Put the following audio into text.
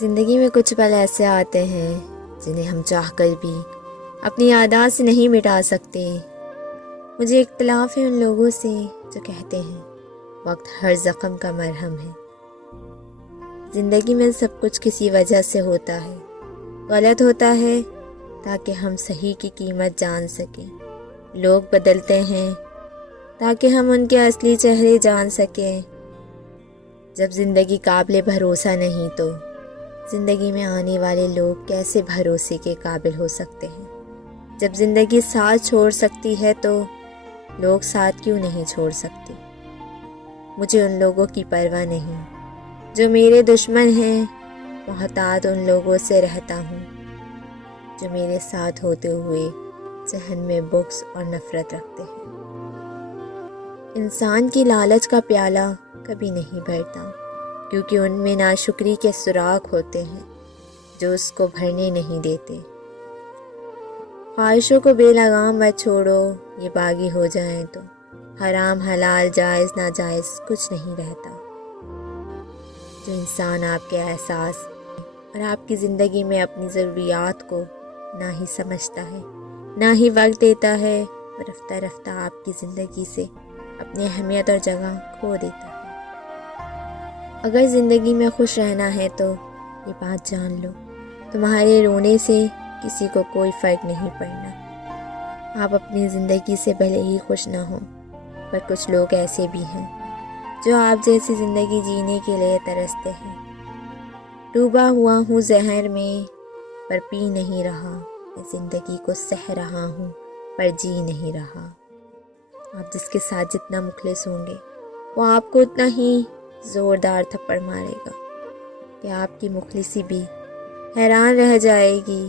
زندگی میں کچھ پل ایسے آتے ہیں جنہیں ہم چاہ کر بھی اپنی یادات سے نہیں مٹا سکتے۔ مجھے اختلاف ہے ان لوگوں سے جو کہتے ہیں وقت ہر زخم کا مرہم ہے۔ زندگی میں سب کچھ کسی وجہ سے ہوتا ہے، غلط ہوتا ہے تاکہ ہم صحیح کی قیمت جان سکیں۔ لوگ بدلتے ہیں تاکہ ہم ان کے اصلی چہرے جان سکیں۔ جب زندگی قابل بھروسہ نہیں تو زندگی میں آنے والے لوگ کیسے بھروسے کے قابل ہو سکتے ہیں؟ جب زندگی ساتھ چھوڑ سکتی ہے تو لوگ ساتھ کیوں نہیں چھوڑ سکتے؟ مجھے ان لوگوں کی پرواہ نہیں جو میرے دشمن ہیں، محتاط ان لوگوں سے رہتا ہوں جو میرے ساتھ ہوتے ہوئے ذہن میں بغض اور نفرت رکھتے ہیں۔ انسان کی لالچ کا پیالہ کبھی نہیں بھرتا کیونکہ ان میں ناشکری کے سراغ ہوتے ہیں جو اس کو بھرنے نہیں دیتے۔ خواہشوں کو بے لگام مت چھوڑو، یہ باغی ہو جائیں تو حرام حلال جائز ناجائز کچھ نہیں رہتا۔ جو انسان آپ کے احساس اور آپ کی زندگی میں اپنی ضروریات کو نہ ہی سمجھتا ہے نہ ہی وقت دیتا ہے، وہ رفتہ رفتہ آپ کی زندگی سے اپنی اہمیت اور جگہ کھو دیتا ہے۔ اگر زندگی میں خوش رہنا ہے تو یہ بات جان لو، تمہارے رونے سے کسی کو کوئی فرق نہیں پڑنا۔ آپ اپنی زندگی سے بھلے ہی خوش نہ ہوں، پر کچھ لوگ ایسے بھی ہیں جو آپ جیسی زندگی جینے کے لیے ترستے ہیں۔ ڈوبا ہوا ہوں زہر میں پر پی نہیں رہا، میں زندگی کو سہ رہا ہوں پر جی نہیں رہا۔ آپ جس کے ساتھ جتنا مخلص ہوں گے وہ آپ کو اتنا ہی زوردار تھپڑ مارے گا کہ آپ کی مخلصی بھی حیران رہ جائے گی